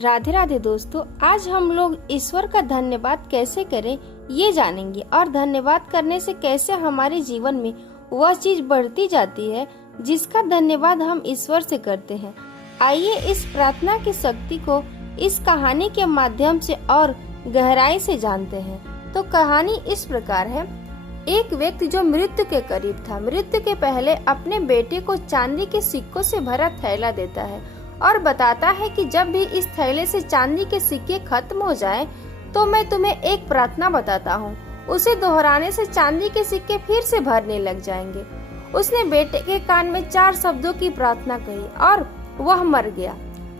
राधे राधे दोस्तों, आज हम लोग ईश्वर का धन्यवाद कैसे करें ये जानेंगे और धन्यवाद करने से कैसे हमारे जीवन में वह चीज बढ़ती जाती है जिसका धन्यवाद हम ईश्वर से करते हैं। आइए इस प्रार्थना की शक्ति को इस कहानी के माध्यम से और गहराई से जानते हैं। तो कहानी इस प्रकार है। एक व्यक्ति जो मृत्यु के करीब था, मृत्यु के पहले अपने बेटे को चांदी के सिक्कों से भरा थैला देता है और बताता है कि जब भी इस थैले से चांदी के सिक्के खत्म हो जाएं, तो मैं तुम्हें एक प्रार्थना बताता हूँ। उसे दोहराने से चांदी के सिक्के फिर से भरने लग जाएंगे। उसने बेटे के कान में 4 शब्दों की प्रार्थना कही और वह मर गया।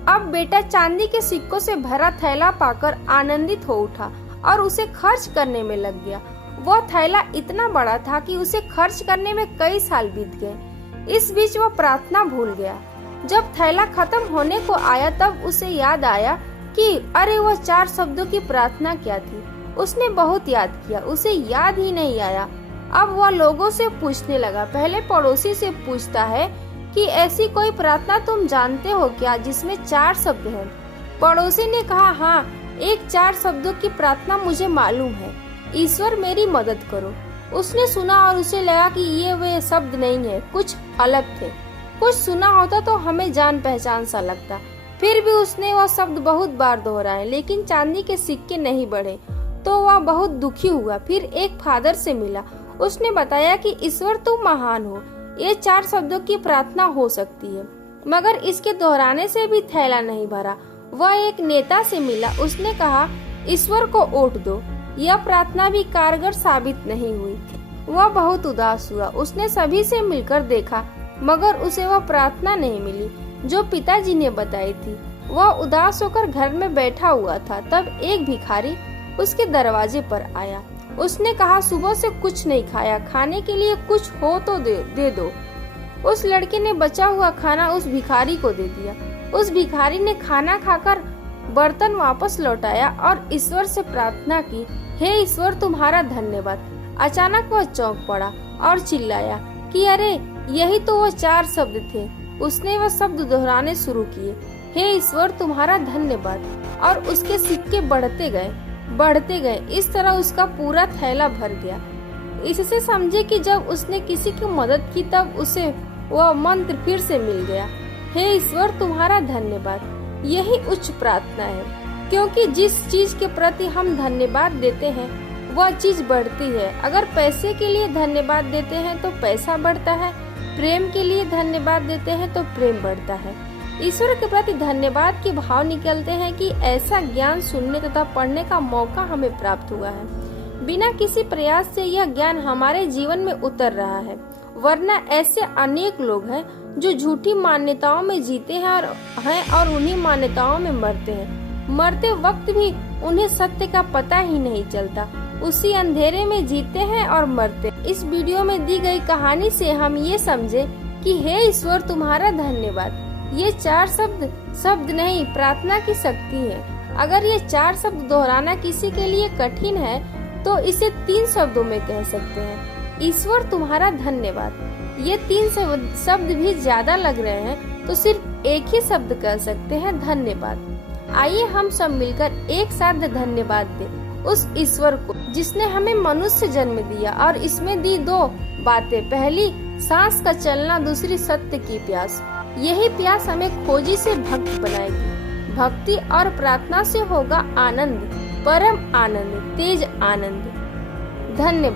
अब बेटा चांदी के सिक्कों से भरा थैला पाकर आनंदित हो उठा और उसे खर्च करने में लग गया। वह थैला इतना बड़ा था कि उसे खर्च करने में कई साल बीत गए। इस बीच वह प्रार्थना भूल गया। जब थैला खत्म होने को आया तब उसे याद आया कि अरे वह 4 शब्दों की प्रार्थना क्या थी। उसने बहुत याद किया, उसे याद ही नहीं आया। अब वह लोगों से पूछने लगा। पहले पड़ोसी से पूछता है कि ऐसी कोई प्रार्थना तुम जानते हो क्या जिसमें 4 शब्द हैं। पड़ोसी ने कहा, हाँ, एक 4 शब्दों की प्रार्थना मुझे मालूम है। ईश्वर मेरी मदद करो। उसने सुना और उसे लगा कि ये वे शब्द नहीं है, कुछ अलग थे। कुछ सुना होता तो हमें जान पहचान सा लगता। फिर भी उसने वह शब्द बहुत बार दोहराए, लेकिन चांदी के सिक्के नहीं बढ़े तो वह बहुत दुखी हुआ। फिर एक फादर से मिला। उसने बताया कि ईश्वर तुम महान हो, ये 4 शब्दों की प्रार्थना हो सकती है, मगर इसके दोहराने से भी थैला नहीं भरा। वह एक नेता से मिला। उसने कहा, ईश्वर को वोट दो। यह प्रार्थना भी कारगर साबित नहीं हुई। वह बहुत उदास हुआ। उसने सभी से मिलकर देखा, मगर उसे वह प्रार्थना नहीं मिली जो पिताजी ने बताई थी। वह उदास होकर घर में बैठा हुआ था। तब एक भिखारी उसके दरवाजे पर आया। उसने कहा, सुबह से कुछ नहीं खाया, खाने के लिए कुछ हो तो दे दो। उस लड़के ने बचा हुआ खाना उस भिखारी को दे दिया। उस भिखारी ने खाना खाकर बर्तन वापस लौटाया और ईश्वर से प्रार्थना की, हे ईश्वर तुम्हारा धन्यवाद। अचानक वह चौंक पड़ा और चिल्लाया कि अरे यही तो वो 4 शब्द थे। उसने वह शब्द दोहराने शुरू किए, हे ईश्वर तुम्हारा धन्यवाद, और उसके सिक्के बढ़ते गए। इस तरह उसका पूरा थैला भर गया। इससे समझे कि जब उसने किसी की मदद की तब उसे वह मंत्र फिर से मिल गया, हे ईश्वर तुम्हारा धन्यवाद। यही उच्च प्रार्थना है, क्योंकि जिस चीज के प्रति हम धन्यवाद देते हैं वह चीज बढ़ती है। अगर पैसे के लिए धन्यवाद देते हैं तो पैसा बढ़ता है, प्रेम के लिए धन्यवाद देते हैं तो प्रेम बढ़ता है। ईश्वर के प्रति धन्यवाद के भाव निकलते हैं कि ऐसा ज्ञान सुनने तथा पढ़ने का मौका हमें प्राप्त हुआ है। बिना किसी प्रयास से यह ज्ञान हमारे जीवन में उतर रहा है, वरना ऐसे अनेक लोग हैं जो झूठी मान्यताओं में जीते हैं और उन्हीं मान्यताओं में मरते हैं। मरते वक्त भी उन्हें सत्य का पता ही नहीं चलता। उसी अंधेरे में जीते हैं और मरते। इस वीडियो में दी गई कहानी से हम ये समझे कि हे ईश्वर तुम्हारा धन्यवाद। ये 4 शब्द नहीं, प्रार्थना की शक्ति है। अगर ये 4 शब्द दोहराना किसी के लिए कठिन है तो इसे 3 शब्दों में कह सकते हैं, ईश्वर तुम्हारा धन्यवाद। ये 3 शब्द भी ज्यादा लग रहे हैं तो सिर्फ एक ही शब्द कह सकते हैं, धन्यवाद। आइए हम सब मिलकर एक साथ धन्यवाद दें उस ईश्वर को जिसने हमें मनुष्य जन्म दिया और इसमें दी 2 बातें, पहली सांस का चलना, दूसरी सत्य की प्यास। यही प्यास हमें खोजी से भक्त बनाएगी। भक्ति और प्रार्थना से होगा आनंद, परम आनंद, तेज आनंद। धन्यवाद।